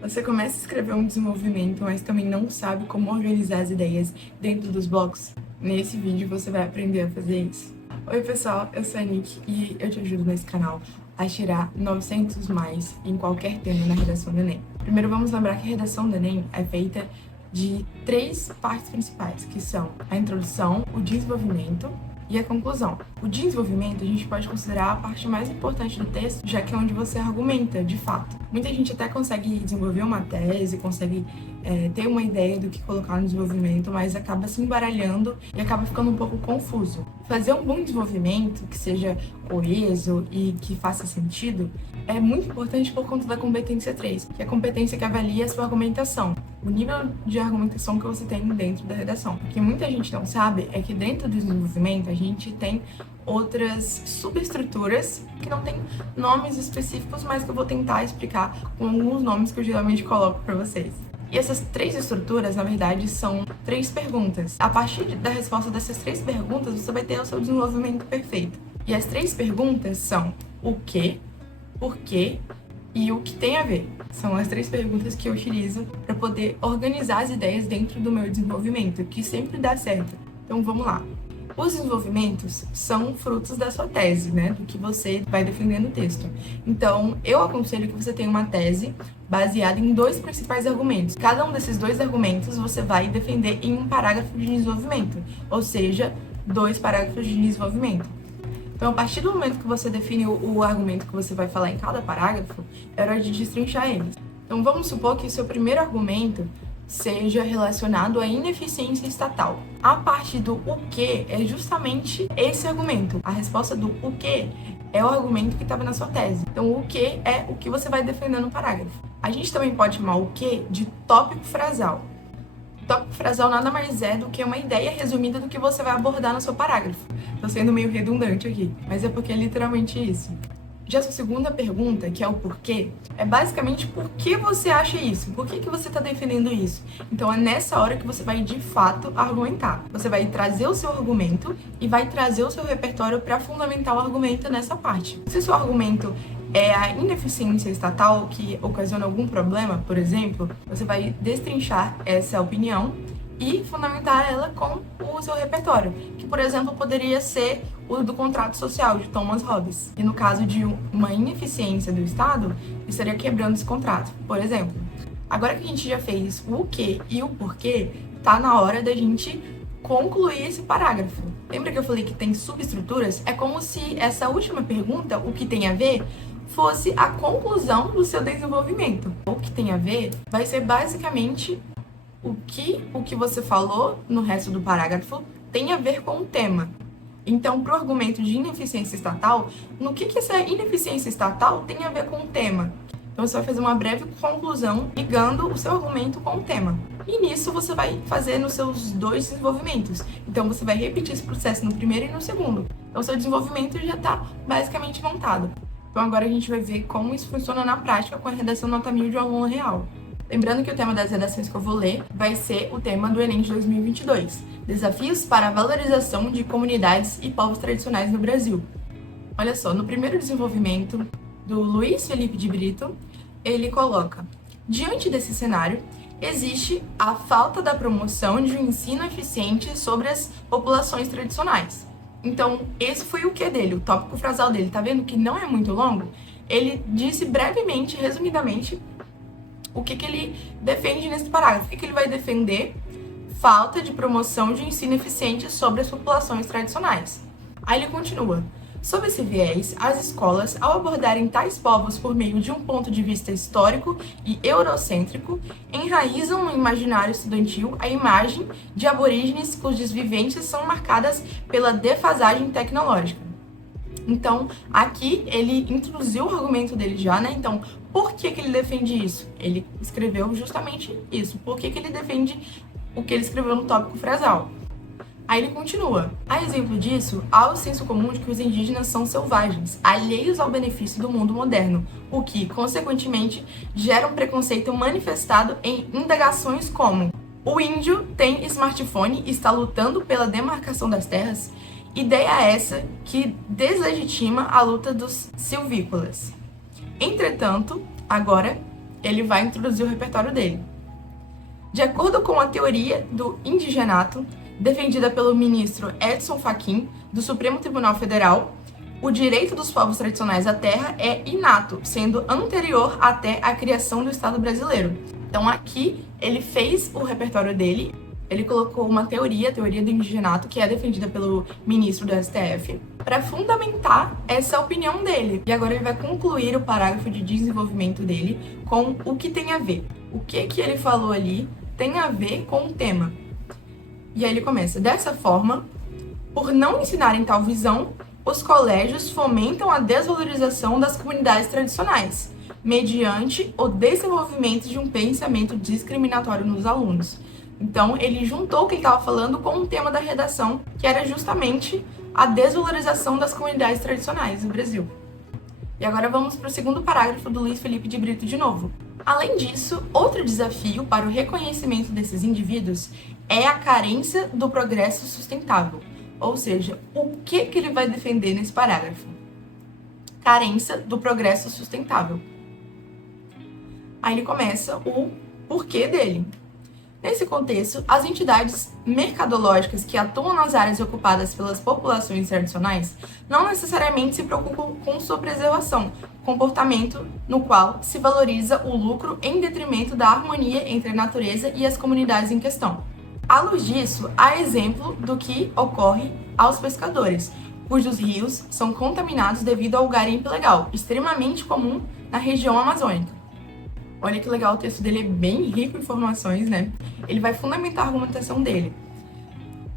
Você começa a escrever um desenvolvimento, mas também não sabe como organizar as ideias dentro dos blocos? Nesse vídeo você vai aprender a fazer isso. Oi pessoal, eu sou a Nick e eu te ajudo nesse canal a tirar 900 mais em qualquer tema na redação do Enem. Primeiro vamos lembrar que a redação do Enem é feita de 3 partes principais, que são a introdução, o desenvolvimento e a conclusão. O desenvolvimento a gente pode considerar a parte mais importante do texto, já que é onde você argumenta, de fato. Muita gente até consegue desenvolver uma tese, consegue ter uma ideia do que colocar no desenvolvimento, mas acaba se embaralhando e acaba ficando um pouco confuso. Fazer um bom desenvolvimento, que seja coeso e que faça sentido, é muito importante por conta da competência 3, que é a competência que avalia a sua argumentação, o nível de argumentação que você tem dentro da redação. O que muita gente não sabe é que dentro do desenvolvimento a gente tem outras subestruturas que não têm nomes específicos, mas que eu vou tentar explicar com alguns nomes que eu geralmente coloco para vocês. E essas 3 estruturas, na verdade, são 3 perguntas. A partir da resposta dessas 3 perguntas, você vai ter o seu desenvolvimento perfeito. E as 3 perguntas são o que, por quê e o que tem a ver. São as 3 perguntas que eu utilizo para poder organizar as ideias dentro do meu desenvolvimento, que sempre dá certo. Então vamos lá. Os desenvolvimentos são frutos da sua tese, né? Do que você vai defender no texto. Então, eu aconselho que você tenha uma tese baseada em 2 principais argumentos. Cada um desses 2 argumentos você vai defender em um parágrafo de desenvolvimento, ou seja, 2 parágrafos de desenvolvimento. Então, a partir do momento que você define o argumento que você vai falar em cada parágrafo, é hora de destrinchar eles. Então, vamos supor que o seu primeiro argumento seja relacionado à ineficiência estatal. A parte do o que é justamente esse argumento. A resposta do o que é o argumento que estava na sua tese. Então, o que é o que você vai defender no parágrafo. A gente também pode chamar o que de tópico frasal. Tópico frasal nada mais é do que uma ideia resumida do que você vai abordar no seu parágrafo. Tô sendo meio redundante aqui, mas é porque é literalmente isso. Já a sua segunda pergunta, que é o porquê, é basicamente por que você acha isso? Por que você está defendendo isso? Então é nessa hora que você vai de fato argumentar. Você vai trazer o seu argumento e vai trazer o seu repertório para fundamentar o argumento nessa parte. Se o seu argumento é a ineficiência estatal que ocasiona algum problema, por exemplo, você vai destrinchar essa opinião e fundamentar ela com o seu repertório, que, por exemplo, poderia ser o do contrato social de Thomas Hobbes. E no caso de uma ineficiência do Estado, estaria quebrando esse contrato, por exemplo. Agora que a gente já fez o que e o porquê, tá na hora da gente concluir esse parágrafo. Lembra que eu falei que tem subestruturas? É como se essa última pergunta, o que tem a ver, fosse a conclusão do seu desenvolvimento. O que tem a ver vai ser basicamente o que você falou no resto do parágrafo tem a ver com o tema. Então, para o argumento de ineficiência estatal, no que essa ineficiência estatal tem a ver com o tema? Então, você vai fazer uma breve conclusão ligando o seu argumento com o tema. E nisso você vai fazer nos seus 2 desenvolvimentos. Então, você vai repetir esse processo no primeiro e no segundo. Então, seu desenvolvimento já está basicamente montado. Então, agora a gente vai ver como isso funciona na prática com a redação nota 1000 de um aluno real. Lembrando que o tema das redações que eu vou ler vai ser o tema do Enem de 2022. Desafios para a valorização de comunidades e povos tradicionais no Brasil. Olha só, no primeiro desenvolvimento do Luiz Felipe de Brito, ele coloca: diante desse cenário, existe a falta da promoção de um ensino eficiente sobre as populações tradicionais. Então, esse foi o que dele, o tópico frasal dele. Tá vendo que não é muito longo? Ele disse brevemente, resumidamente, o que ele defende nesse parágrafo. O que ele vai defender? Falta de promoção de ensino eficiente sobre as populações tradicionais. Aí ele continua: sob esse viés, as escolas, ao abordarem tais povos por meio de um ponto de vista histórico e eurocêntrico, enraizam no imaginário estudantil a imagem de aborígenes cujas vivências são marcadas pela defasagem tecnológica. Então, aqui ele introduziu o argumento dele já, né? Então, por que ele defende isso? Ele escreveu justamente isso. Por que ele defende o que ele escreveu no tópico frasal? Aí ele continua: a exemplo disso, há o senso comum de que os indígenas são selvagens, alheios ao benefício do mundo moderno, o que, consequentemente, gera um preconceito manifestado em indagações como: o índio tem smartphone e está lutando pela demarcação das terras? Ideia essa que deslegitima a luta dos silvícolas. Entretanto, agora, ele vai introduzir o repertório dele. De acordo com a teoria do indigenato, defendida pelo ministro Edson Fachin, do Supremo Tribunal Federal, o direito dos povos tradicionais à terra é inato, sendo anterior até a criação do Estado brasileiro. Então aqui ele fez o repertório dele, ele colocou uma teoria, a teoria do indigenato, que é defendida pelo ministro do STF, para fundamentar essa opinião dele. E agora ele vai concluir o parágrafo de desenvolvimento dele com o que tem a ver. O que ele falou ali tem a ver com o tema. E aí ele começa: dessa forma, por não ensinarem tal visão, os colégios fomentam a desvalorização das comunidades tradicionais, mediante o desenvolvimento de um pensamento discriminatório nos alunos. Então, ele juntou o que ele estava falando com o tema da redação, que era justamente a desvalorização das comunidades tradicionais no Brasil. E agora vamos para o segundo parágrafo do Luiz Felipe de Brito de novo. Além disso, outro desafio para o reconhecimento desses indivíduos é a carência do progresso sustentável. Ou seja, o que ele vai defender nesse parágrafo? Carência do progresso sustentável. Aí ele começa o porquê dele. Nesse contexto, as entidades mercadológicas que atuam nas áreas ocupadas pelas populações tradicionais não necessariamente se preocupam com sua preservação, comportamento no qual se valoriza o lucro em detrimento da harmonia entre a natureza e as comunidades em questão. À luz disso, há exemplo do que ocorre aos pescadores, cujos rios são contaminados devido ao garimpo ilegal, extremamente comum na região amazônica. Olha que legal, o texto dele é bem rico em informações, né? Ele vai fundamentar a argumentação dele.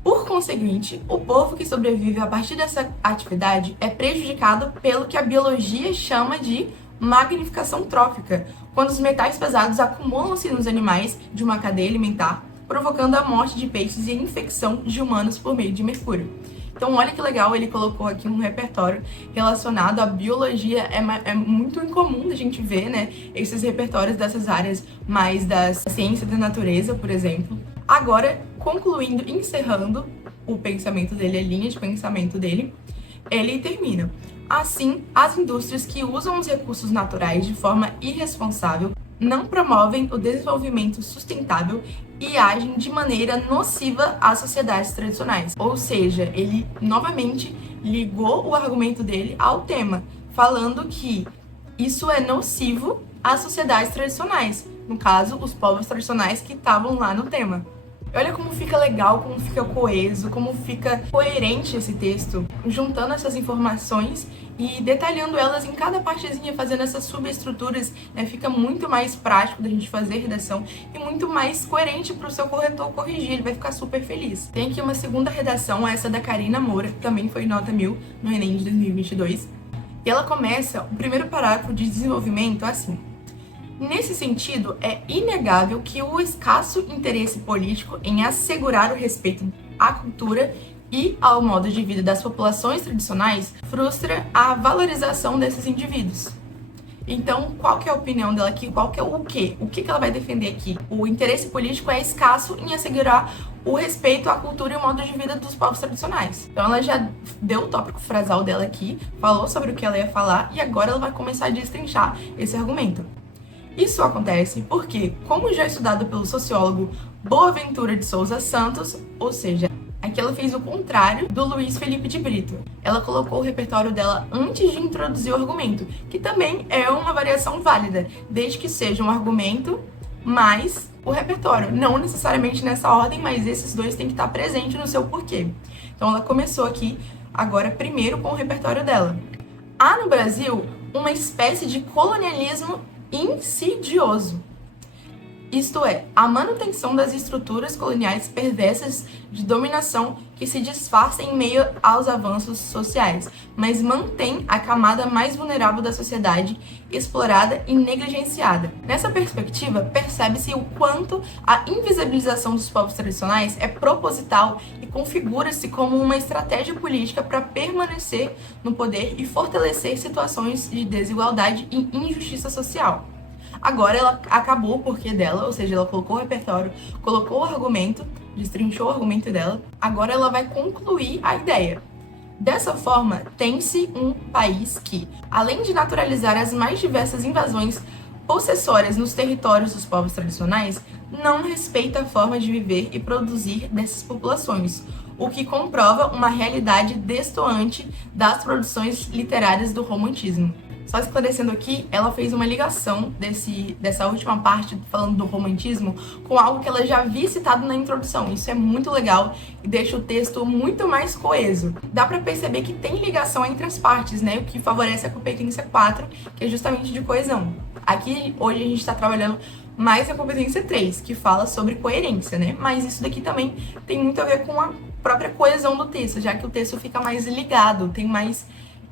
Por conseguinte, o povo que sobrevive a partir dessa atividade é prejudicado pelo que a biologia chama de magnificação trófica, quando os metais pesados acumulam-se nos animais de uma cadeia alimentar, provocando a morte de peixes e a infecção de humanos por meio de mercúrio. Então, olha que legal, ele colocou aqui um repertório relacionado à biologia. É muito incomum a gente ver, né, esses repertórios dessas áreas mais da ciência da natureza, por exemplo. Agora, concluindo, encerrando o pensamento dele, a linha de pensamento dele, ele termina: assim, as indústrias que usam os recursos naturais de forma irresponsável não promovem o desenvolvimento sustentável e agem de maneira nociva às sociedades tradicionais. Ou seja, ele novamente ligou o argumento dele ao tema, falando que isso é nocivo às sociedades tradicionais, no caso, os povos tradicionais que estavam lá no tema. Olha como fica legal, como fica coeso, como fica coerente esse texto, juntando essas informações e detalhando elas em cada partezinha, fazendo essas subestruturas, né? Fica muito mais prático da gente fazer redação e muito mais coerente para o seu corretor corrigir, ele vai ficar super feliz. Tem aqui uma segunda redação, essa da Karina Moura, que também foi nota 1000 no Enem de 2022, e ela começa o primeiro parágrafo de desenvolvimento assim: nesse sentido, é inegável que o escasso interesse político em assegurar o respeito à cultura e ao modo de vida das populações tradicionais frustra a valorização desses indivíduos. Então, qual que é a opinião dela aqui? Qual que é o quê? O que ela vai defender aqui? O interesse político é escasso em assegurar o respeito à cultura e ao modo de vida dos povos tradicionais. Então ela já deu o tópico frasal dela aqui, falou sobre o que ela ia falar e agora ela vai começar a destrinchar esse argumento. Isso acontece porque, como já estudado pelo sociólogo Boaventura de Souza Santos, ou seja, aqui ela fez o contrário do Luiz Felipe de Brito. Ela colocou o repertório dela antes de introduzir o argumento, que também é uma variação válida, desde que seja um argumento mais o repertório. Não necessariamente nessa ordem, mas esses dois têm que estar presentes no seu porquê. Então ela começou aqui, agora primeiro com o repertório dela. Há no Brasil uma espécie de colonialismo insidioso. Isto é, a manutenção das estruturas coloniais perversas de dominação que se disfarçam em meio aos avanços sociais, mas mantém a camada mais vulnerável da sociedade explorada e negligenciada. Nessa perspectiva, percebe-se o quanto a invisibilização dos povos tradicionais é proposital e configura-se como uma estratégia política para permanecer no poder e fortalecer situações de desigualdade e injustiça social. Agora ela acabou o porquê dela, ou seja, ela colocou o repertório, colocou o argumento, destrinchou o argumento dela, agora ela vai concluir a ideia. Dessa forma, tem-se um país que, além de naturalizar as mais diversas invasões possessórias nos territórios dos povos tradicionais não respeita a forma de viver e produzir dessas populações, o que comprova uma realidade destoante das produções literárias do romantismo. Só esclarecendo aqui, ela fez uma ligação dessa última parte, falando do romantismo, com algo que ela já havia citado na introdução. Isso é muito legal e deixa o texto muito mais coeso. Dá pra perceber que tem ligação entre as partes, né? O que favorece a competência 4, que é justamente de coesão. Aqui, hoje, a gente tá trabalhando mais a competência 3, que fala sobre coerência, né? Mas isso daqui também tem muito a ver com a própria coesão do texto, já que o texto fica mais ligado, tem mais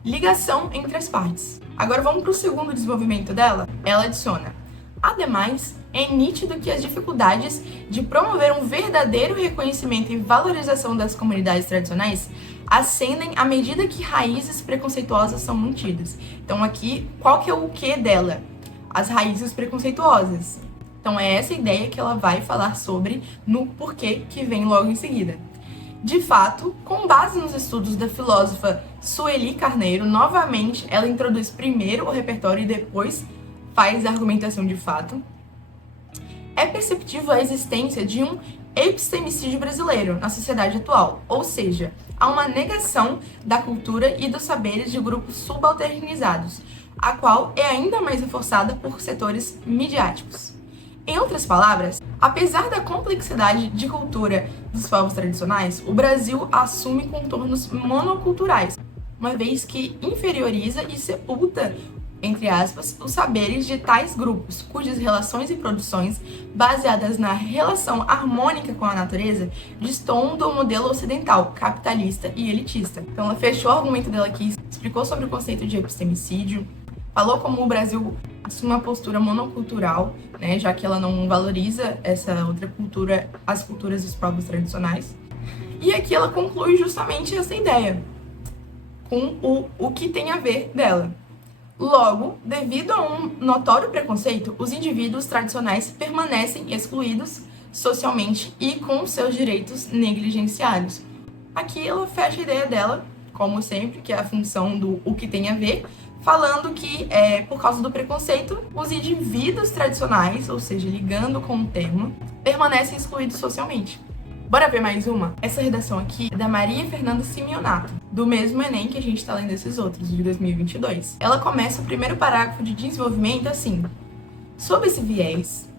ligação entre as partes. Agora vamos para o segundo desenvolvimento dela. Ela adiciona: ademais, é nítido que as dificuldades de promover um verdadeiro reconhecimento e valorização das comunidades tradicionais ascendem à medida que raízes preconceituosas são mantidas. Então aqui, qual que é o quê dela? As raízes preconceituosas. Então é essa ideia que ela vai falar sobre no porquê que vem logo em seguida. De fato, com base nos estudos da filósofa Sueli Carneiro, novamente ela introduz primeiro o repertório e depois faz a argumentação de fato. É perceptível a existência de um epistemicídio brasileiro na sociedade atual, ou seja, há uma negação da cultura e dos saberes de grupos subalternizados, a qual é ainda mais reforçada por setores midiáticos. Em outras palavras, apesar da complexidade de cultura dos povos tradicionais, o Brasil assume contornos monoculturais, uma vez que inferioriza e sepulta, entre aspas, os saberes de tais grupos, cujas relações e produções, baseadas na relação harmônica com a natureza, destoam do modelo ocidental, capitalista e elitista. Então ela fechou o argumento dela aqui, explicou sobre o conceito de epistemicídio, falou como o Brasil assume uma postura monocultural, né, já que ela não valoriza essa outra cultura, as culturas dos povos tradicionais. E aqui ela conclui justamente essa ideia, com o que tem a ver dela. Logo, devido a um notório preconceito, os indivíduos tradicionais permanecem excluídos socialmente e com seus direitos negligenciados. Aqui ela fecha a ideia dela, como sempre, que é a função do o que tem a ver, falando que, por causa do preconceito, os indivíduos tradicionais, ou seja, ligando com o termo, permanecem excluídos socialmente. Bora ver mais uma? Essa redação aqui é da Maria Fernanda Simeonato, do mesmo Enem que a gente tá lendo esses outros, de 2022. Ela começa o primeiro parágrafo de desenvolvimento assim: sob esse viés,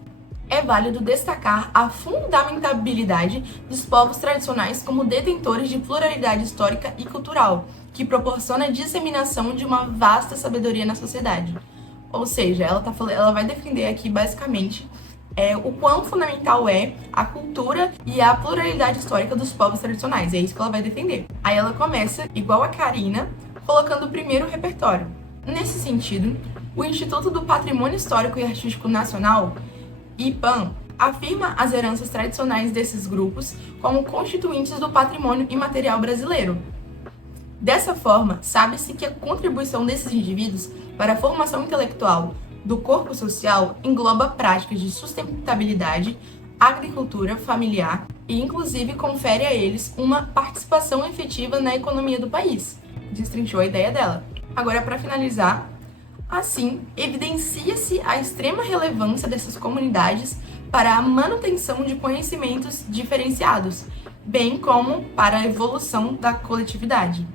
é válido destacar a fundamentabilidade dos povos tradicionais como detentores de pluralidade histórica e cultural, que proporciona a disseminação de uma vasta sabedoria na sociedade. Ou seja, ela vai defender aqui basicamente o quão fundamental é a cultura e a pluralidade histórica dos povos tradicionais. É isso que ela vai defender. Aí ela começa, igual a Karina, colocando o primeiro repertório. Nesse sentido, o Instituto do Patrimônio Histórico e Artístico Nacional, IPAM, afirma as heranças tradicionais desses grupos como constituintes do patrimônio imaterial brasileiro. Dessa forma, sabe-se que a contribuição desses indivíduos para a formação intelectual do corpo social engloba práticas de sustentabilidade, agricultura familiar e, inclusive, confere a eles uma participação efetiva na economia do país. Destrinchou a ideia dela. Agora, para finalizar, assim, evidencia-se a extrema relevância dessas comunidades para a manutenção de conhecimentos diferenciados, bem como para a evolução da coletividade.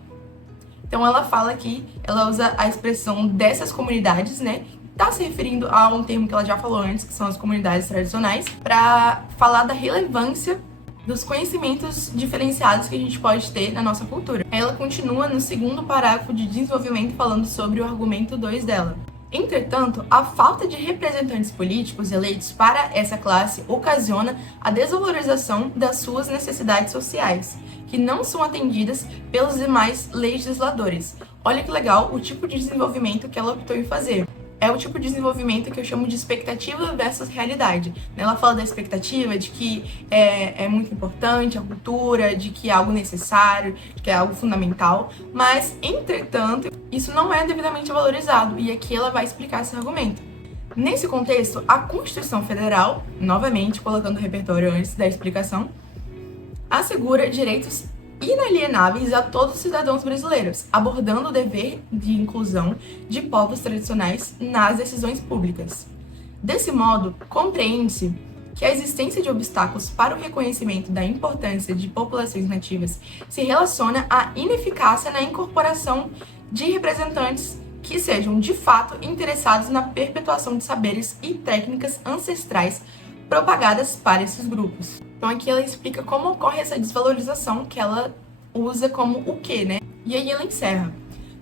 Então ela fala aqui, ela usa a expressão dessas comunidades, né? Tá se referindo a um termo que ela já falou antes, que são as comunidades tradicionais, para falar da relevância dos conhecimentos diferenciados que a gente pode ter na nossa cultura. Ela continua no segundo parágrafo de desenvolvimento falando sobre o argumento 2 dela. Entretanto, a falta de representantes políticos eleitos para essa classe ocasiona a desvalorização das suas necessidades sociais, que não são atendidas pelos demais legisladores. Olha que legal o tipo de desenvolvimento que ela optou em fazer. É o tipo de desenvolvimento que eu chamo de expectativa versus realidade. Ela fala da expectativa de que é muito importante a cultura, de que é algo necessário, de que é algo fundamental, mas, entretanto, isso não é devidamente valorizado, e aqui ela vai explicar esse argumento. Nesse contexto, a Constituição Federal, novamente colocando o repertório antes da explicação, assegura direitos inalienáveis a todos os cidadãos brasileiros, abordando o dever de inclusão de povos tradicionais nas decisões públicas. Desse modo, compreende-se que a existência de obstáculos para o reconhecimento da importância de populações nativas se relaciona à ineficácia na incorporação de representantes que sejam, de fato, interessados na perpetuação de saberes e técnicas ancestrais propagadas para esses grupos. Então aqui ela explica como ocorre essa desvalorização, que ela usa como o quê, né? E aí ela encerra.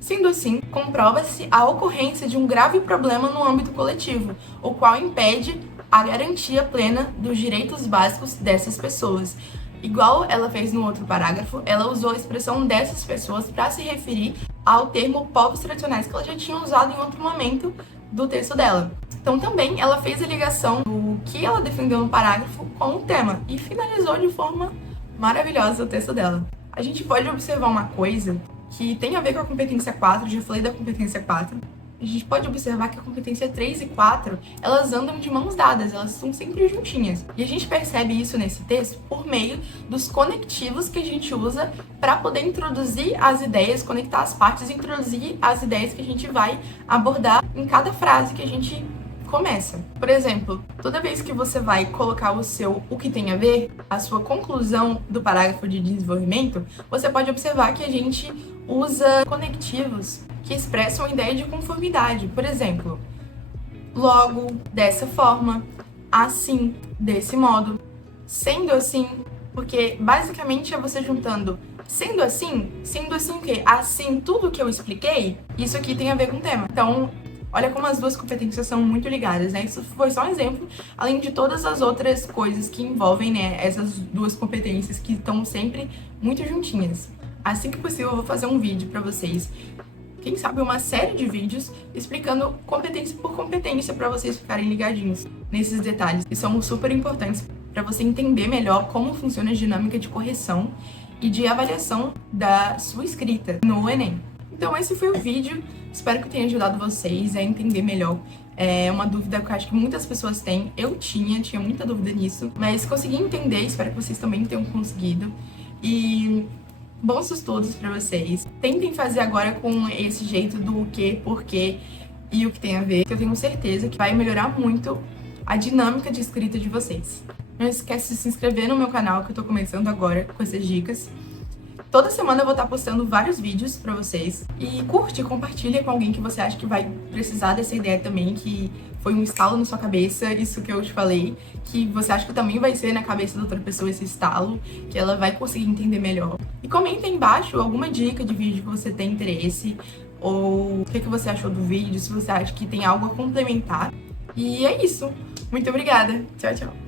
Sendo assim, comprova-se a ocorrência de um grave problema no âmbito coletivo, o qual impede a garantia plena dos direitos básicos dessas pessoas. Igual ela fez no outro parágrafo, ela usou a expressão dessas pessoas para se referir ao termo povos tradicionais, que ela já tinha usado em outro momento do texto dela. Então também ela fez a ligação do que ela defendeu no parágrafo com o tema e finalizou de forma maravilhosa o texto dela. A gente pode observar uma coisa que tem a ver com a competência 4, já falei da competência 4. A gente pode observar que a competência 3 e 4, elas andam de mãos dadas, elas estão sempre juntinhas. E a gente percebe isso nesse texto por meio dos conectivos que a gente usa para poder introduzir as ideias, conectar as partes e introduzir as ideias que a gente vai abordar em cada frase que a gente começa. Por exemplo, toda vez que você vai colocar o que tem a ver, a sua conclusão do parágrafo de desenvolvimento, você pode observar que a gente usa conectivos que expressam a ideia de conformidade. Por exemplo, logo, dessa forma, assim, desse modo, sendo assim, porque basicamente é você juntando sendo assim o quê? Assim, tudo que eu expliquei, isso aqui tem a ver com o tema. Então, olha como as duas competências são muito ligadas, né? Isso foi só um exemplo, além de todas as outras coisas que envolvem, né, essas duas competências que estão sempre muito juntinhas. Assim que possível, eu vou fazer um vídeo pra vocês, quem sabe uma série de vídeos explicando competência por competência para vocês ficarem ligadinhos nesses detalhes que são super importantes para você entender melhor como funciona a dinâmica de correção e de avaliação da sua escrita no Enem. Então esse foi o vídeo, espero que tenha ajudado vocês a entender melhor. É uma dúvida que eu acho que muitas pessoas têm, eu tinha muita dúvida nisso, mas consegui entender, espero que vocês também tenham conseguido. E bons estudos para vocês. Tentem fazer agora com esse jeito do que, porquê e o que tem a ver, que eu tenho certeza que vai melhorar muito a dinâmica de escrita de vocês. Não esquece de se inscrever no meu canal, que eu tô começando agora com essas dicas. Toda semana eu vou estar postando vários vídeos pra vocês. E curte, compartilha com alguém que você acha que vai precisar dessa ideia também, que foi um estalo na sua cabeça, isso que eu te falei, que você acha que também vai ser na cabeça da outra pessoa esse estalo, que ela vai conseguir entender melhor. E comenta aí embaixo alguma dica de vídeo que você tem interesse, ou o que você achou do vídeo, se você acha que tem algo a complementar. E é isso. Muito obrigada. Tchau, tchau.